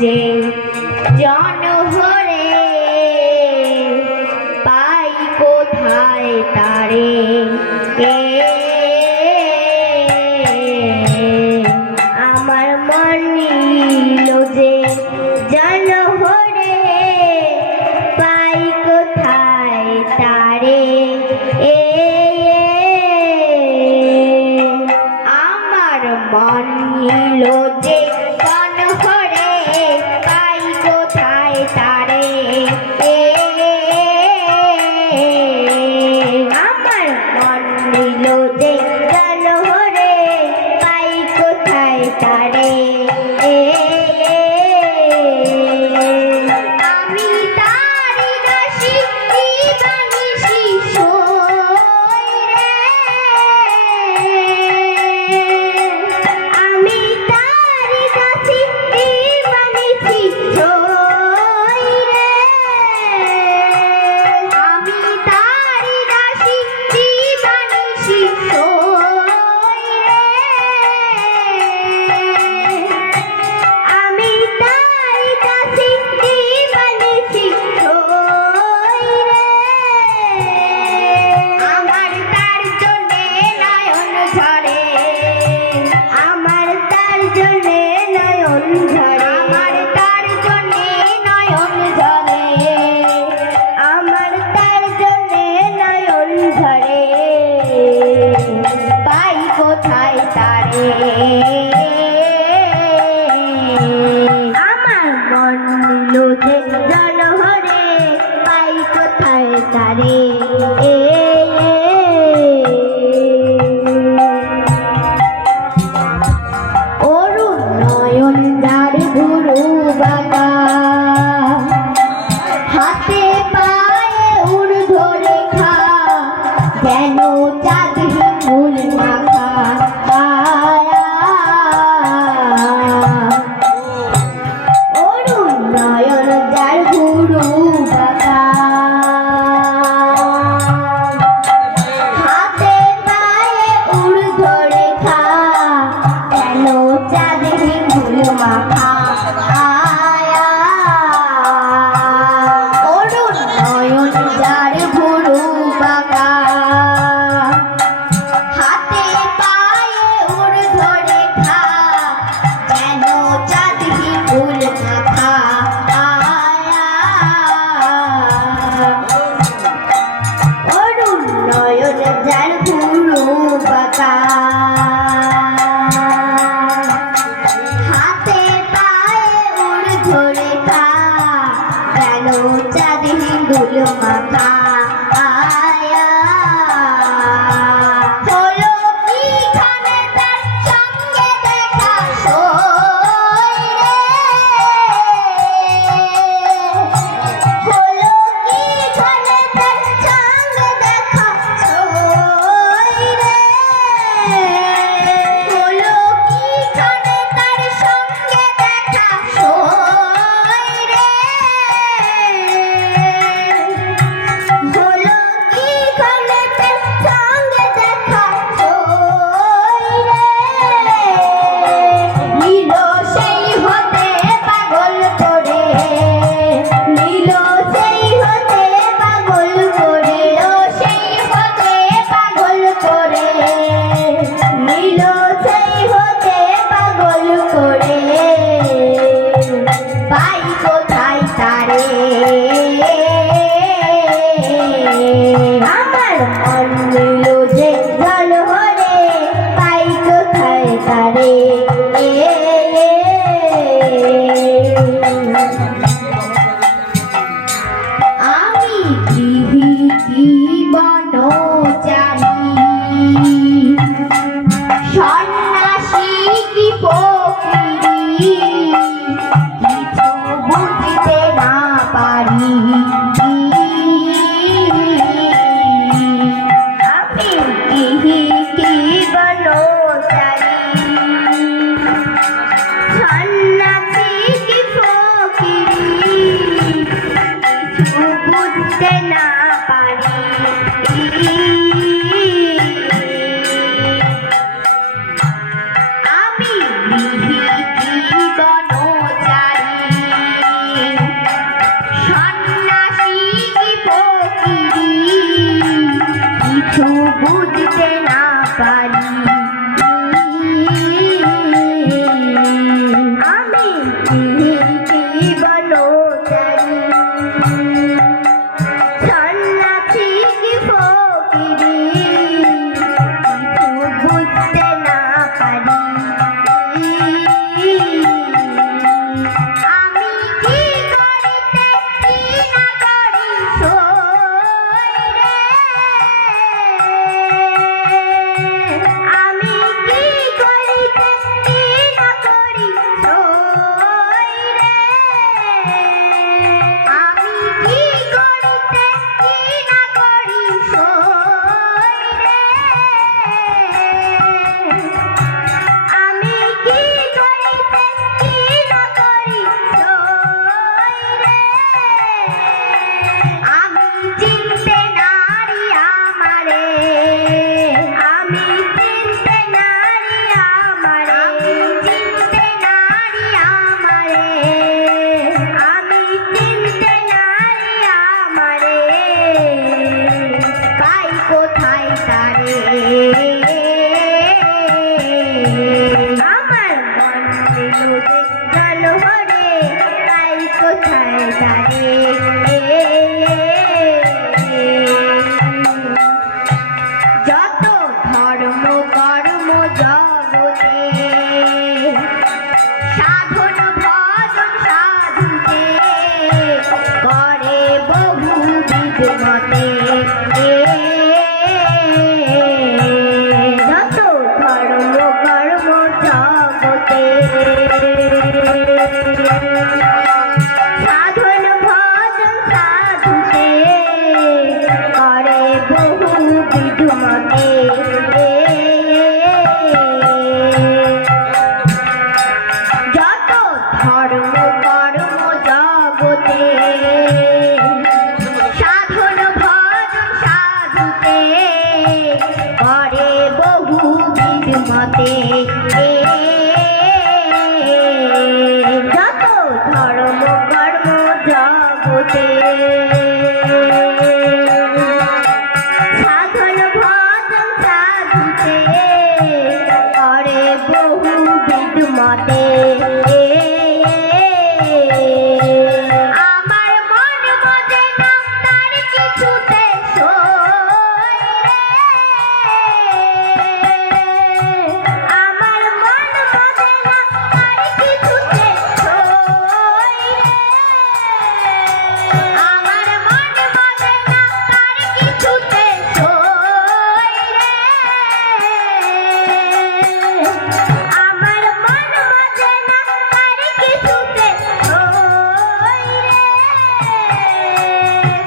যে জনহরে পাই কোথায় তারে আমার মন নিল যে জনহরে পাই কোথায় তারে আমার মন নিল যে আমার মন লোধে জনহরে পাই কোথায় তারে অরুণ নয়ন যার গুরু বাবা হাতে পায়ে উড় ধরে খা যেন চাঁদ ফুল মাখা চায় তারে যত ধর্ম কর্ম জগতে সাধন ভজন সাধুতে করে বহুবিধ মতে যত ধর্ম কর্ম জগতে সাধন ভজন সাধুতে করে বহুবিধ মতে যত ধর্ম কর্ম জগতে সাধন ভজন সাধুতে করে বহুবিধ মতে যত ধর্ম কর্ম জগতে সাধন ভজন সাধুতে করে বহুবিধ মতে আমার মন মজে না তার কিছুতে সই আমার মন মজে না তার কিছুতে সই আমার মন মজে না তার কিছুতে সই আমার মন মজে না তার কিছুতে সই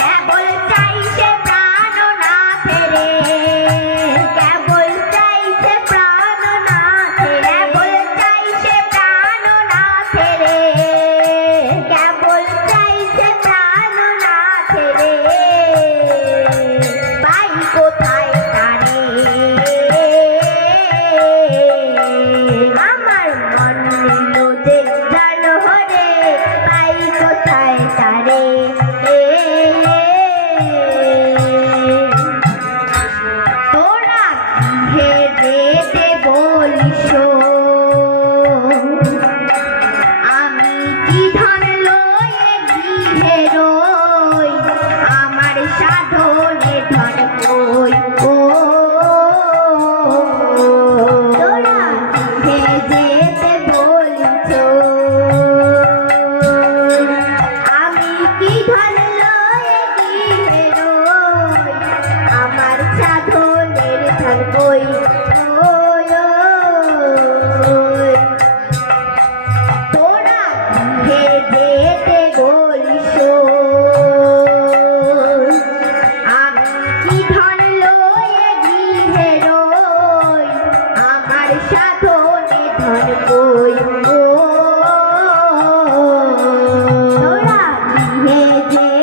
কেবল চাই সে প্রাণনাথে রে কেবল চাই সে প্রাণনাথে কেবল চাই সে প্রাণনাথে রে কেবল চাই সে প্রাণনাথে রে পাই কোথায় তারে আমার মন নিল যে জান হরে পাই কোথায় তারে তোরা গৃহে যেতে বলিস আমি কি ধন লয়ে গৃহে রই আমার সাধনে ধন কই ও তোরা গৃহে যেতে বলিস আমি কি ধন লয়ে গৃহে রই আমার সাধনের ধন কই তোরা গৃহে যেতে বলিস আমি কি ধন লয়ে গৃহে রই আমার সাধনে ধন কই তোরা গৃহে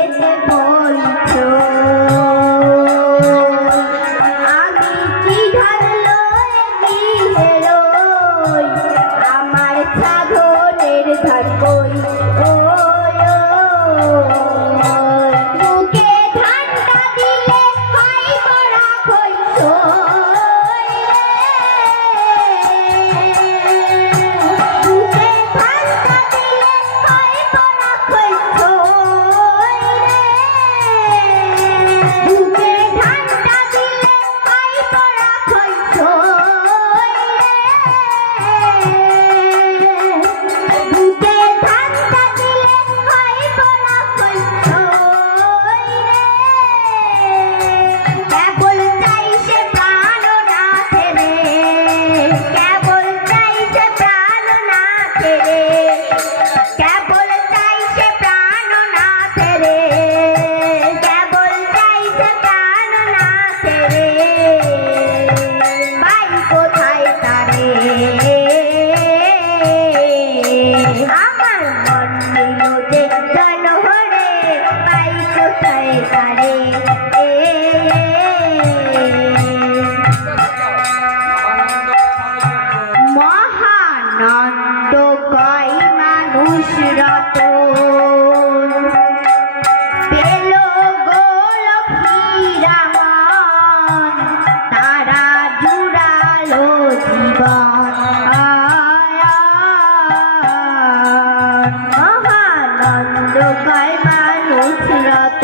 কয় মানুষ রত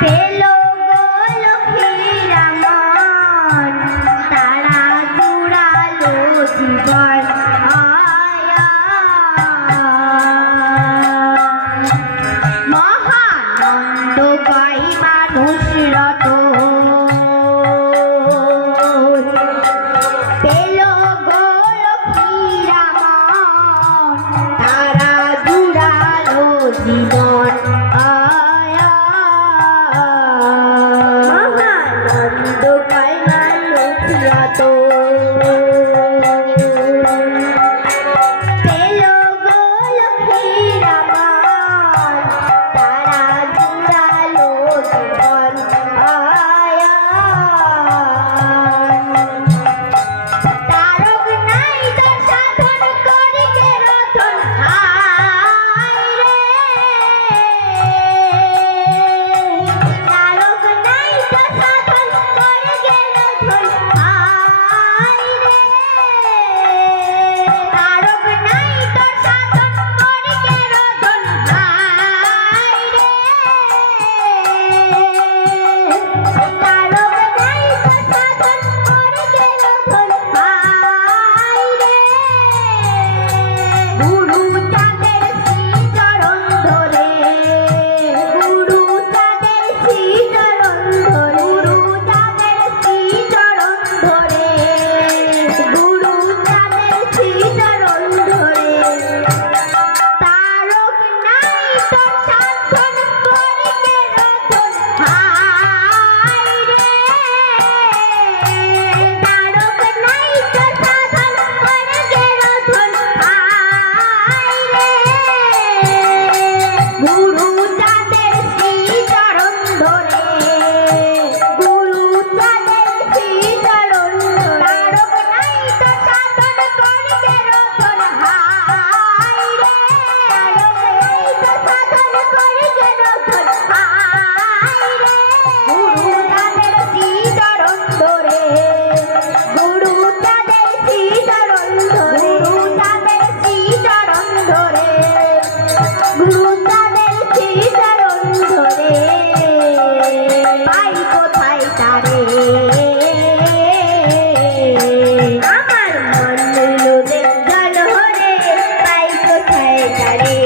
পেল গো লক্ষ্মীর মন তারা জুড়ালো জীবন মহানন্দ কয় মানুষ রত পেল গো লক্ষ্মীর মন তারা জুড়ালো জীবন মহানন্দ কয় মানুষ রত পেল গো লক্ষ্মীর মন তারা জুড়ালো জীবন তারক নাই তো সাধন করিতে রতন হায় রে তারক নাই তো সাধন করিতে রতন হায় রে তারক নাই তো সাধন করিতে রতন হায় রে তারক নাই তো সাধন করিতে রতন হায় রে গুরু চাঁদের শ্রীচরণ ধরে গুরু চাঁদের শ্রীচরণ ধরে গুরু চাঁদের শ্রীচরণ ধরে গুরু চাঁদের শ্রীচরণ ধরে তারক নাই তো সাধন করিতে রতন হায় রে তারক নাই তো সাধন করিতে রতন হায় রে গুরু চাঁদের শ্রীচরণ ধরে গুরু চাঁদের শ্রীচরণ ধরে তারক নাই তো সাধন করিতে রতন হায় রে তারক নাই তো সাধন করিতে রতন হায় রে গুরু চাঁদের শ্রীচরণ ধরে গুরু চাঁদের শ্রীচরণ ধরে গুরু চাঁদের শ্রীচরণ ধরে গুরু চাঁদের শ্রীচরণ ধরে পাই কোথায় তারে আমার মন লোভে জল হরে পাই কোথায় তারে